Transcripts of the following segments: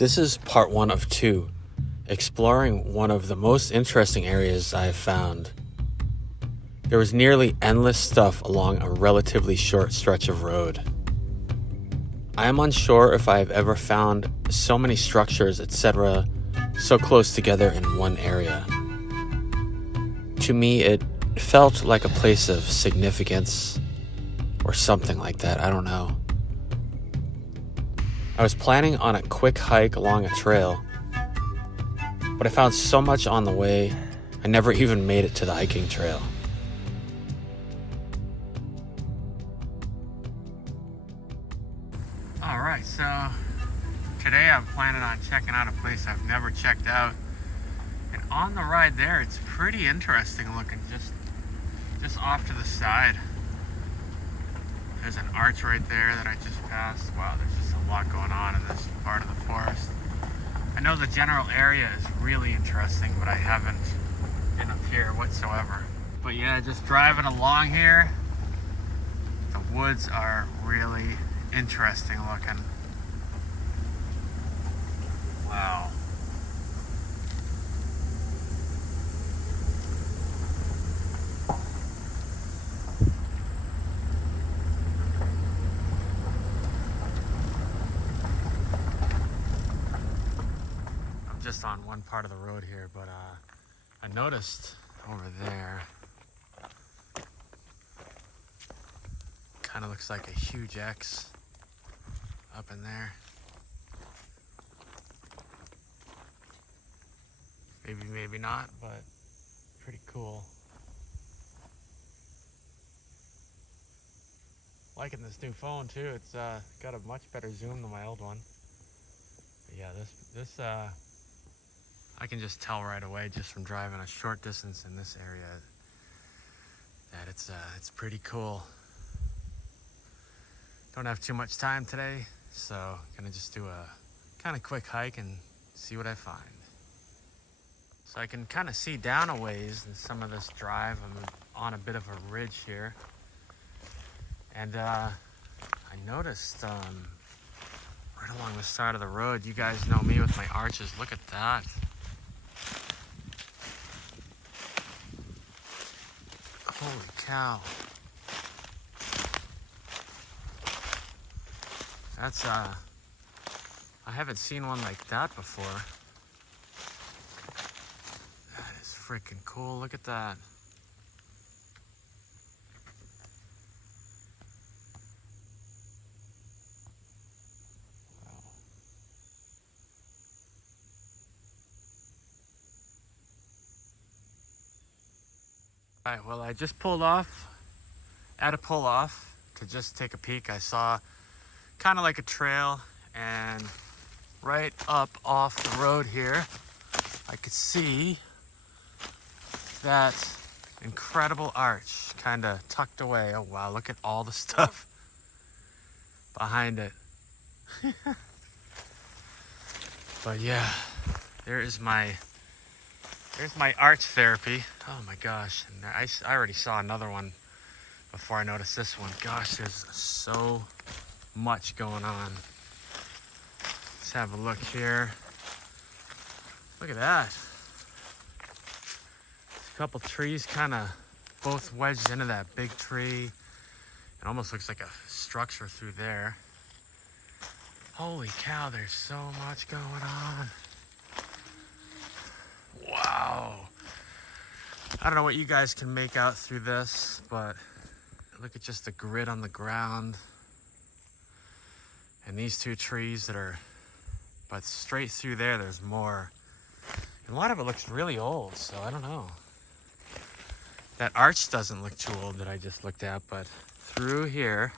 This is part 1 of 2, exploring one of the most interesting areas I have found. There was nearly endless stuff along a relatively short stretch of road. I am unsure if I have ever found so many structures, etc., so close together in one area. To me, it felt like a place of significance, or something like that, I don't know. I was planning on a quick hike along a trail, but I found so much on the way, I never even made it to the hiking trail. Alright, so today I'm planning on checking out a place I've never checked out. And on the ride there, it's pretty interesting looking, just off to the side. There's an arch right there that I just passed. Wow, there's just a lot going on in this part of the forest. I know the general area is really interesting, but I haven't been up here whatsoever. But yeah, just driving along here, the woods are really interesting looking. Wow. Just on one part of the road here, but I noticed over there, kind of looks like a huge X up in there. Maybe not, but pretty cool. Liking this new phone too. It's got a much better zoom than my old one. But yeah, this I can just tell right away, just from driving a short distance in this area, that it's pretty cool. Don't have too much time today, so gonna just do a kind of quick hike and see what I find. So I can kind of see down a ways in some of this drive. I'm on a bit of a ridge here, and I noticed right along the side of the road, you guys know me with my arches. Look at that. Holy cow. That's, I haven't seen one like that before. That is freaking cool. Look at that. Wow. Alright, well, I just pulled off at a pull off to just take a peek. I saw kind of like a trail, and right up off the road here, I could see that incredible arch kind of tucked away. Oh wow, look at all the stuff behind it. But yeah, there's my arch therapy. Oh my gosh, and I already saw another one before I noticed this one. Gosh, there's so much going on. Let's have a look here. Look at that. There's a couple trees kind of both wedged into that big tree. It almost looks like a structure through there. Holy cow, there's so much going on. Wow. I don't know what you guys can make out through this, but look at just the grid on the ground. And these two trees that are, but straight through there, there's more. And a lot of it looks really old, so I don't know. That arch doesn't look too old that I just looked at, but through here,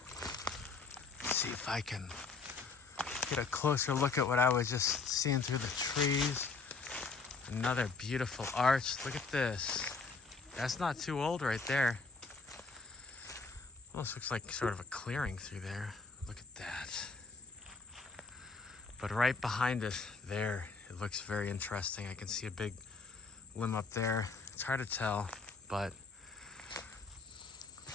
let's see if I can get a closer look at what I was just seeing through the trees. Another beautiful arch. Look at this. That's not too old right there. Almost looks like sort of a clearing through there. Look at that. But right behind it there, it looks very interesting. I can see a big limb up there. It's hard to tell, but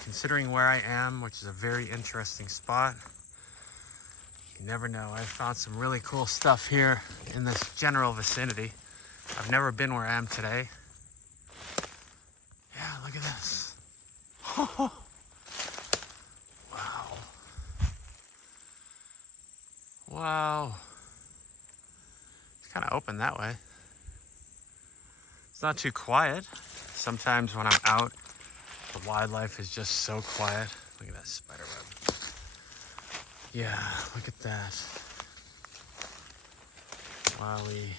considering where I am, which is a very interesting spot, You never know. I've found some really cool stuff here in this general vicinity. I've never been where I am today. Yeah, look at this. Wow. Wow. It's kind of open that way. It's not too quiet. Sometimes when I'm out, the wildlife is just so quiet. Look at that spider web. Yeah, look at that. Wowie.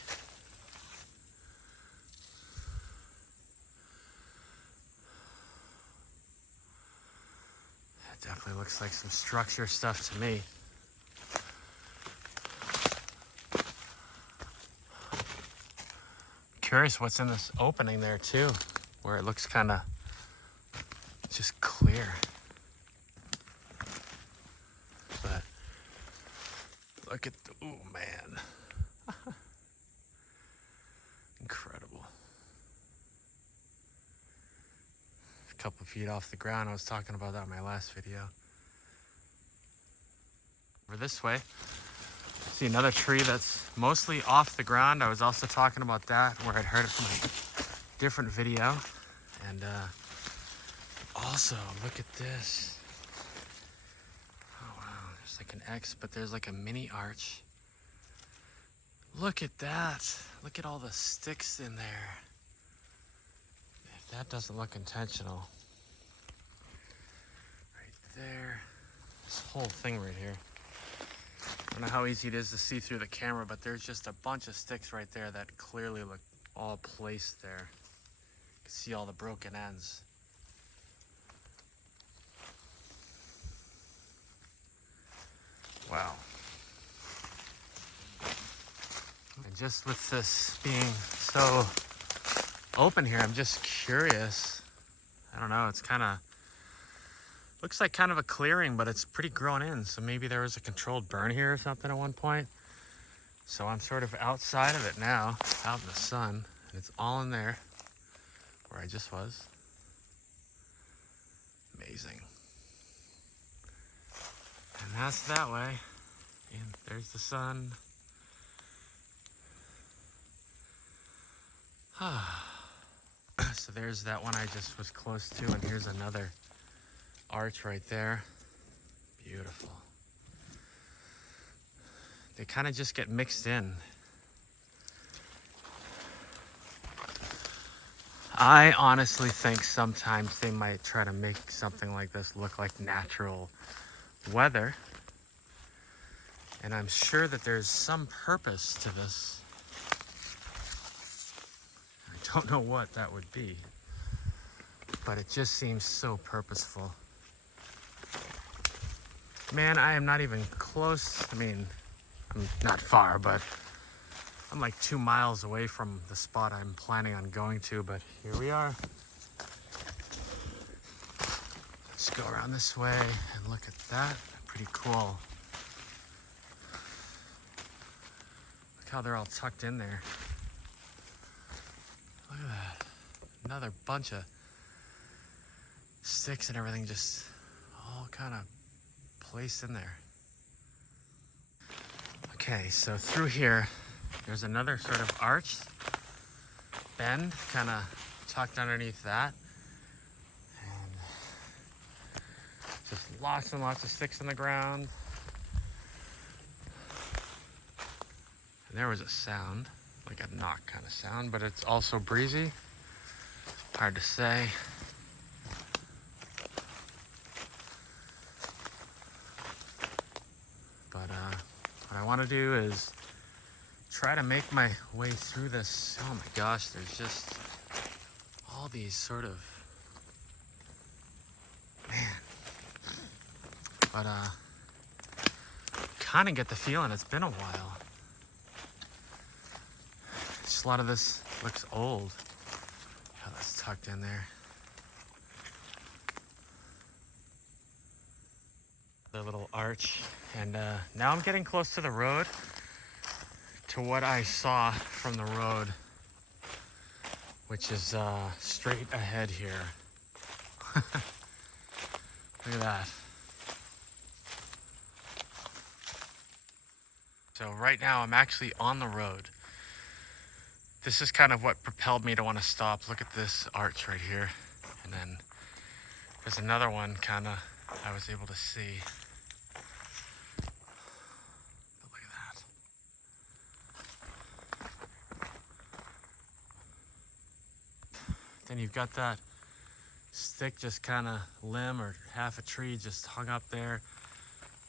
That definitely looks like some structure stuff to me. Curious what's in this opening there too, where it looks kind of just clear. But look at the, oh man. Incredible. A couple of feet off the ground. I was talking about that in my last video. Over this way, see another tree that's mostly off the ground. I was also talking about that where I'd heard it from a different video. And also, look at this. Oh wow, there's like an X, but there's like a mini arch. Look at that. Look at all the sticks in there. If that doesn't look intentional. Right there. This whole thing right here. I don't know how easy it is to see through the camera, but there's just a bunch of sticks right there that clearly look all placed there. You can see all the broken ends. Wow. And just with this being so open here, I'm just curious. I don't know, it's kind of, looks like kind of a clearing, but it's pretty grown in. So maybe there was a controlled burn here or something at one point. So I'm sort of outside of it now, out in the sun, and it's all in there where I just was. Amazing. And that's that way. And there's the sun. So there's that one I just was close to, and here's another arch right there. Beautiful. They kind of just get mixed in. I honestly think sometimes they might try to make something like this look like natural weather. And I'm sure that there's some purpose to this. I don't know what that would be, but it just seems so purposeful. Man, I am not even close. I mean, I'm not far, but I'm like 2 miles away from the spot I'm planning on going to, but here we are. Let's go around this way and look at that. Pretty cool. Look how they're all tucked in there. Look at that. Another bunch of sticks and everything just all kind of placed in there. Okay, so through here, there's another sort of arch, bend, kind of tucked underneath that. And just lots and lots of sticks in the ground. And there was a sound, like a knock kind of sound, but it's also breezy. Hard to say. But what I want to do is try to make my way through this. Oh my gosh, there's just all these sort of, man. But kind of get the feeling it's been a while. Just a lot of this looks old. How that's tucked in there. The little arch, and now I'm getting close to the road, to what I saw from the road, which is straight ahead here. Look at that. So right now I'm actually on the road. This is kind of what propelled me to want to stop. Look at this arch right here. And then there's another one kind of I was able to see. But look at that. Then you've got that stick, just kind of limb or half a tree just hung up there.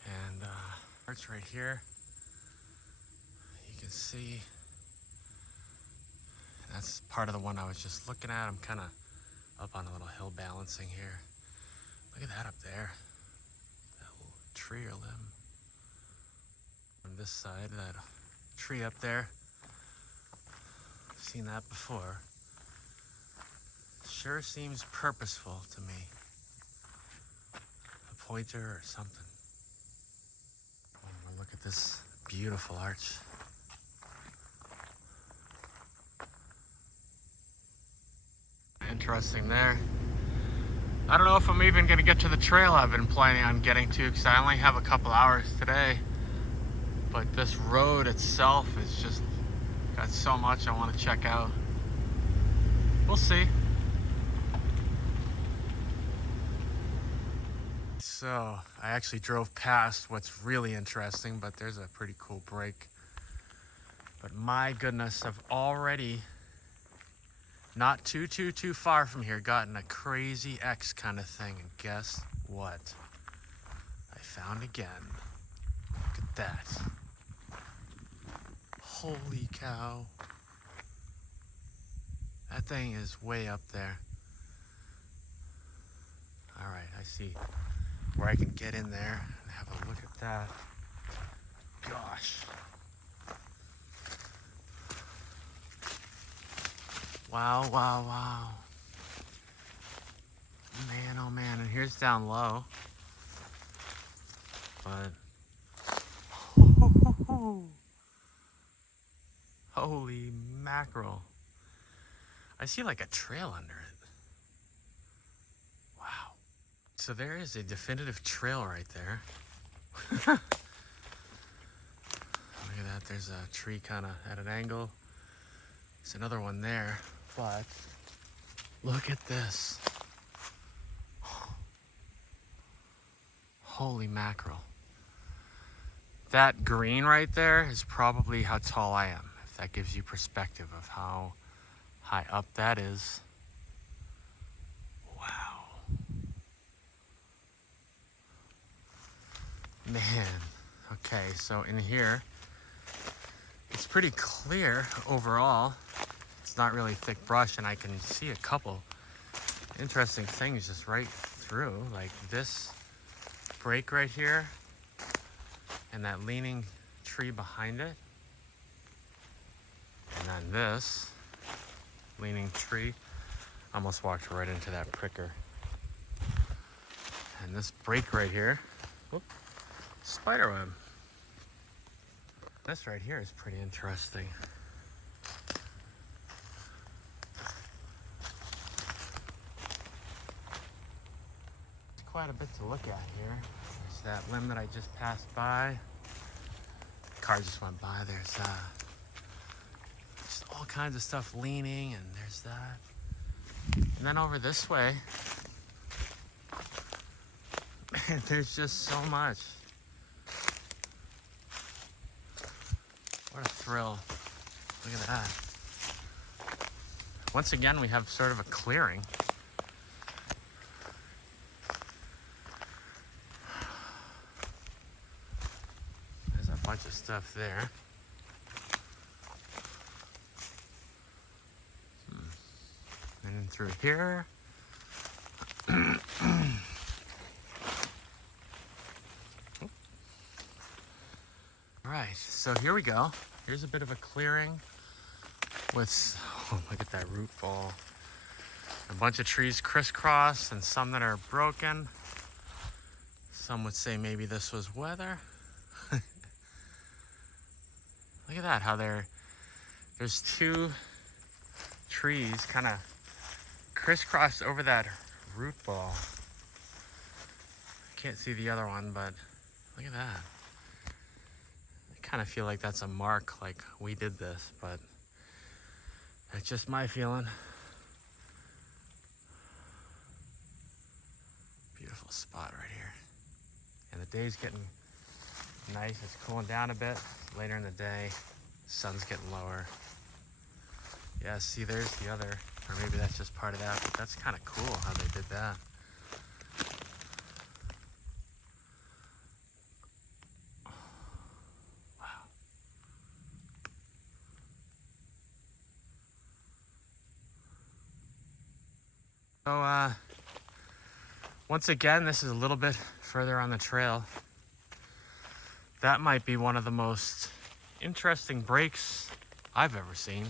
And arch right here. You can see. And that's part of the one I was just looking at. I'm kind of up on a little hill balancing here. Look at that up there. That little tree or limb. On this side, that tree up there. Seen that before. Sure seems purposeful to me. A pointer or something. Oh, look at this beautiful arch. Interesting there. I don't know if I'm even gonna get to the trail I've been planning on getting to, because I only have a couple hours today. But this road itself is just got so much I want to check out. We'll see. So I actually drove past what's really interesting, but there's a pretty cool break. But my goodness, I've already, not too far from here, gotten a crazy X kind of thing. And guess what? I found again. Look at that. Holy cow. That thing is way up there. All right, I see where I can get in there and have a look at that. Gosh. Wow, wow, wow. Man, oh man, and here's down low. But, holy mackerel. I see like a trail under it. Wow. So there is a definitive trail right there. Look at that, there's a tree kind of at an angle. There's another one there, but look at this. Holy mackerel. That green right there is probably how tall I am, if that gives you perspective of how high up that is. Wow. Man. Okay, so in here, it's pretty clear overall. It's not really thick brush, and I can see a couple interesting things just right through, like this break right here and that leaning tree behind it, and then this leaning tree. Almost walked right into that pricker. And this break right here, whoop, spider web. This right here is pretty interesting. Quite a bit to look at here. There's that limb that I just passed by. The car just went by. There's just all kinds of stuff leaning, and there's that. And then over this way, man, there's just so much. What a thrill. Look at that. Once again, we have sort of a clearing. There's a bunch of stuff there. And then through here. All right, so here we go. Here's a bit of a clearing with, oh, look at that root ball. A bunch of trees crisscross and some that are broken. Some would say maybe this was weather. Look at that, how there's two trees kind of crisscrossed over that root ball. I can't see the other one, but look at that. kind of feel like that's a mark, like we did this, but that's just my feeling. Beautiful spot right here. And the day's getting nice. It's cooling down a bit. Later in the day, sun's getting lower. Yeah, see, there's the other, or maybe that's just part of that, but that's kind of cool how they did that. Wow. So, once again, this is a little bit further on the trail. That might be one of the most interesting breaks I've ever seen.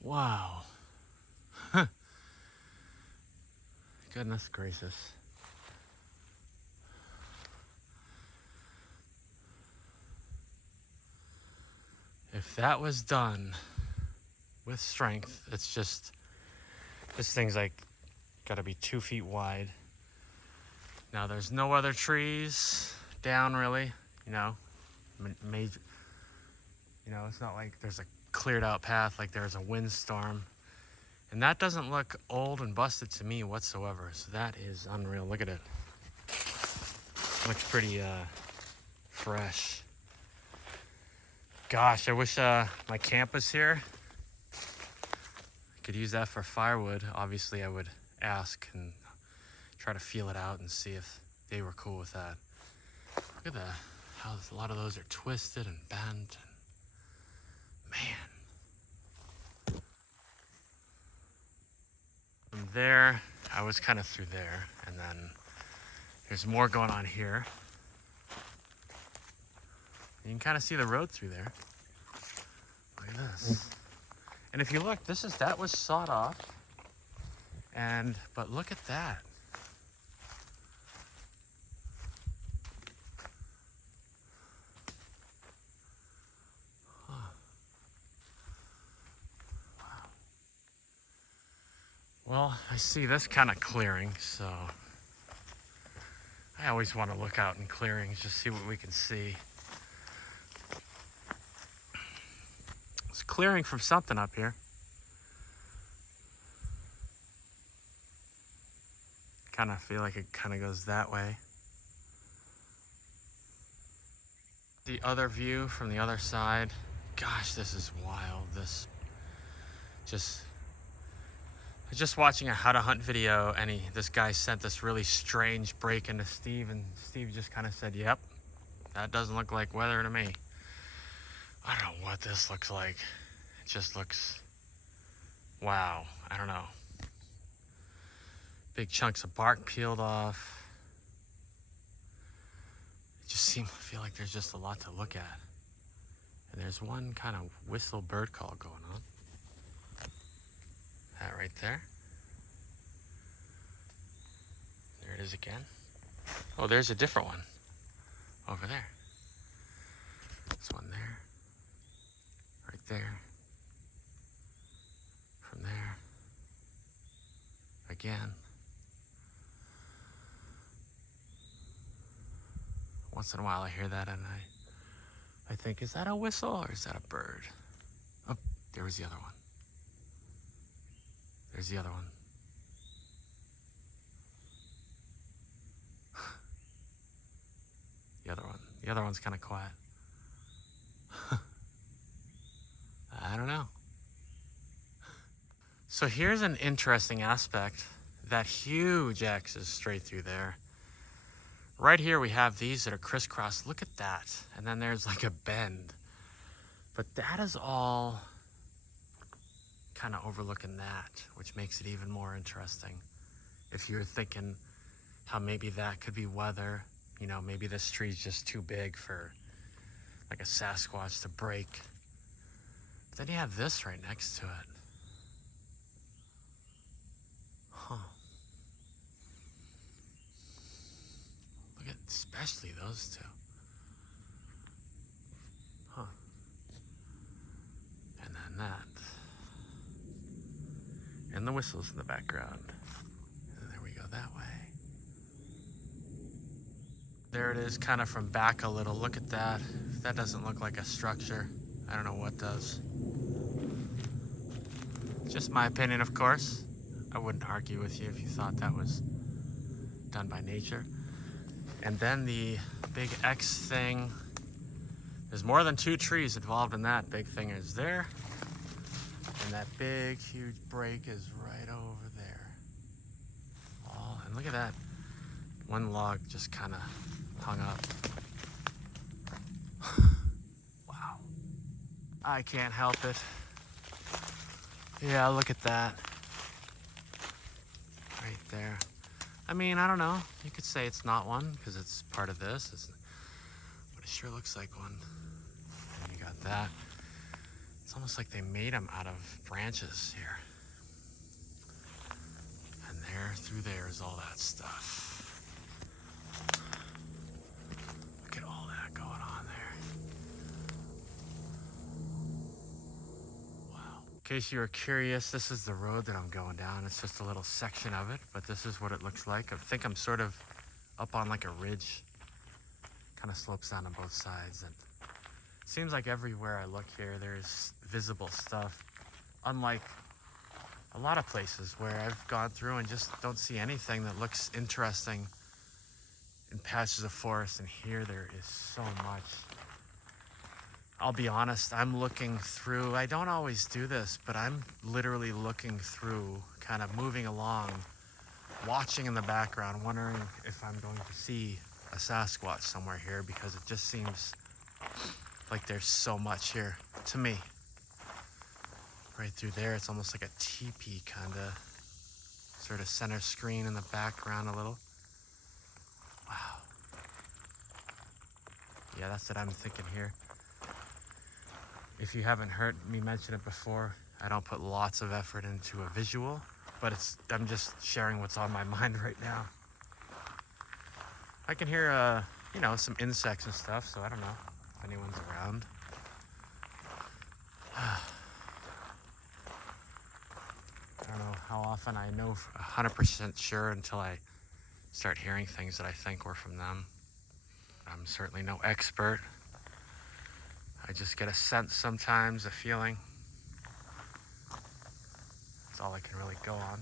Wow. Goodness gracious. If that was done with strength, it's just, this thing's like gotta be 2 feet wide. Now there's no other trees down really, you know, major, you know, it's not like there's a cleared out path like there's a windstorm. And that doesn't look old and busted to me whatsoever. So that is unreal. Look at it. Looks pretty fresh. Gosh, I wish my camp was here. I could use that for firewood. Obviously I would ask and try to feel it out and see if they were cool with that. Look at that, how a lot of those are twisted and bent. Man. From there, I was kind of through there, and then there's more going on here. You can kind of see the road through there. Look at this. And if you look, that was sawed off. But look at that. Huh. Wow. Well, I see this kind of clearing, so I always want to look out in clearings, just see what we can see. It's clearing from something up here. Kind of feel like it kind of goes that way. The other view from the other side. Gosh, this is wild. This just, I was just watching a how to hunt video, and this guy sent this really strange break into Steve, and Steve just kind of said, yep, that doesn't look like weather to me. I don't know what this looks like. It just looks, wow, I don't know. Big chunks of bark peeled off. It just I feel like there's just a lot to look at. And there's one kind of whistle bird call going on. That right there. There it is again. Oh, there's a different one over there. This one there. Right there. From there. Again. Once in a while I hear that and I think, is that a whistle or is that a bird? Oh, there was the other one. There's the other one. The other one. The other one's kind of quiet. I don't know. So here's an interesting aspect. That huge X is straight through there. Right here we have these that are crisscrossed. Look at that. And then there's like a bend. But that is all kind of overlooking that, which makes it even more interesting. If you're thinking how maybe that could be weather, you know, maybe this tree's just too big for like a Sasquatch to break. But then you have this right next to it. Huh. Look at especially those two. Huh. And then that. And the whistles in the background. And there we go that way. There it is, kind of from back a little. Look at that. That doesn't look like a structure. I don't know what does. Just my opinion, of course. I wouldn't argue with you if you thought that was done by nature. And then the big X thing. There's more than 2 trees involved in that. Big thing is there. And that big, huge break is right over there. Oh, and look at that. One log just kind of hung up. Wow. I can't help it. Yeah, look at that. Right there. I mean, I don't know. You could say it's not one because it's part of this. But it sure looks like one. And you got that. It's almost like they made them out of branches here. And there, through there is all that stuff. Look at all that going on there. Wow. In case you were curious, this is the road that I'm going down. It's just a little section of it, but this is what it looks like. I think I'm sort of up on like a ridge. Kind of slopes down on both sides. And it seems like everywhere I look here, there's visible stuff. Unlike a lot of places where I've gone through and just don't see anything that looks interesting in patches of forest, and here there is so much. I'll be honest, I'm looking through, I don't always do this, but I'm literally looking through, kind of moving along, watching in the background, wondering if I'm going to see a Sasquatch somewhere here, because it just seems like there's so much here to me. Right through there, it's almost like a teepee kind of sort of center screen in the background a little. Wow. Yeah, that's what I'm thinking here. If you haven't heard me mention it before, I don't put lots of effort into a visual, but I'm just sharing what's on my mind right now. I can hear, some insects and stuff, so I don't know if anyone's around. I don't know how often I know 100% sure until I start hearing things that I think were from them. I'm certainly no expert. I just get a sense sometimes, a feeling. That's all I can really go on.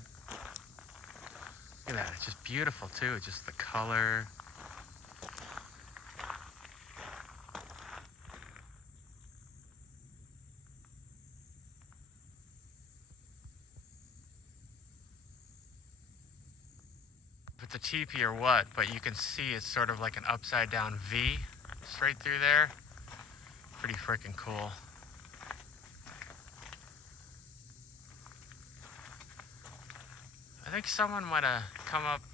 Look at that, it's just beautiful too, just the color. If it's a teepee or what, but you can see it's sort of like an upside down V straight through there. Pretty freaking cool. I think someone might have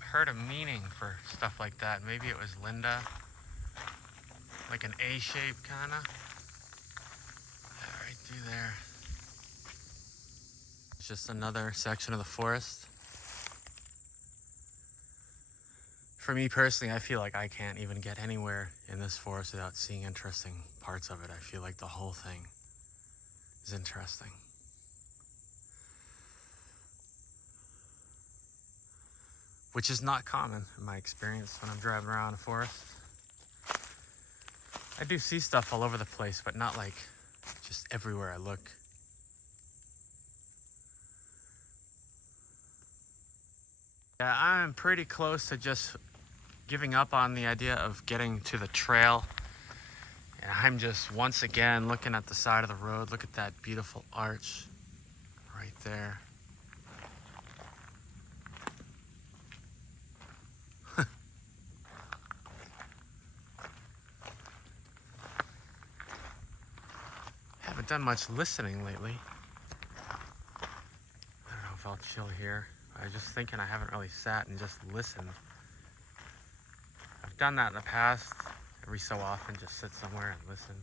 heard a meaning for stuff like that. Maybe it was Linda. Like an A shape kinda. Yeah, right through there. It's just another section of the forest. For me personally, I feel like I can't even get anywhere in this forest without seeing interesting parts of it. I feel like the whole thing is interesting. Which is not common in my experience when I'm driving around a forest. I do see stuff all over the place, but not like just everywhere I look. Yeah, I'm pretty close to just giving up on the idea of getting to the trail. And I'm just once again looking at the side of the road. Look at that beautiful arch right there. Haven't done much listening lately. I don't know if I'll chill here. I was just thinking I haven't really sat and just listened. I've done that in the past, every so often, just sit somewhere and listen.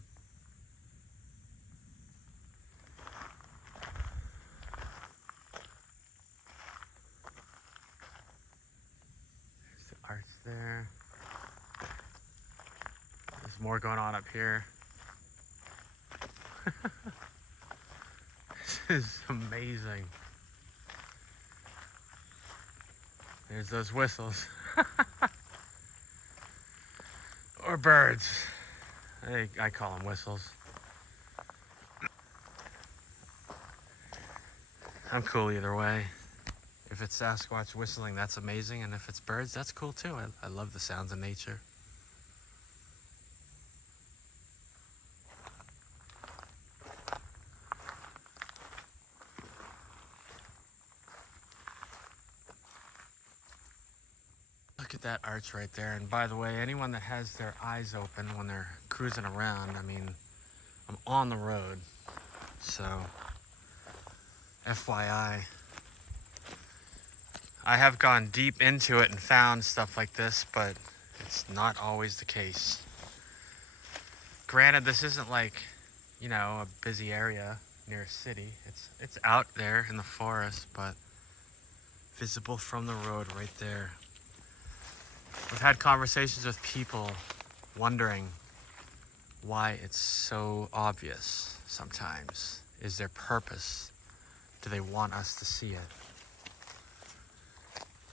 There's the arch there. There's more going on up here. This is amazing. There's those whistles. Or birds. I call them whistles. I'm cool either way. If it's Sasquatch whistling, that's amazing. And if it's birds, that's cool too. I love the sounds of nature. Look at that arch right there. And by the way, anyone that has their eyes open when they're cruising around, I mean, I'm on the road. So, FYI. I have gone deep into it and found stuff like this, but it's not always the case. Granted, this isn't like, you know, a busy area near a city. It's out there in the forest, but visible from the road right there. We've had conversations with people wondering why it's so obvious sometimes. Is there purpose? Do they want us to see it?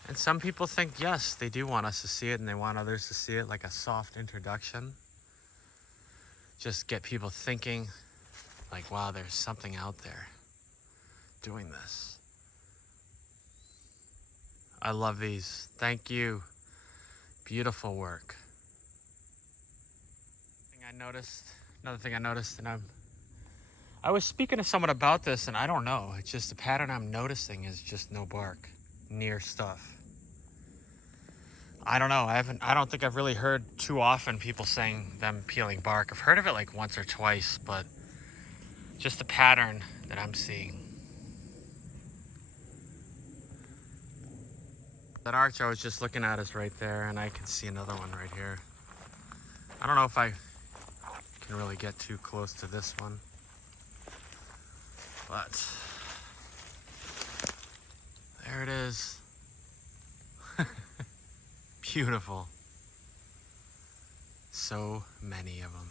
And some people think, yes, they do want us to see it and they want others to see it, like a soft introduction. Just get people thinking, like, wow, there's something out there doing this. I love these. Thank you. Beautiful work. Another thing I noticed, and I was speaking to someone about this, and I don't know. It's just the pattern I'm noticing is just no bark near stuff. I don't know. I don't think I've really heard too often people saying them peeling bark. I've heard of it like once or twice, but just the pattern that I'm seeing. That arch I was just looking at is right there, and I can see another one right here. I don't know if I can really get too close to this one, but there it is. Beautiful. So many of them.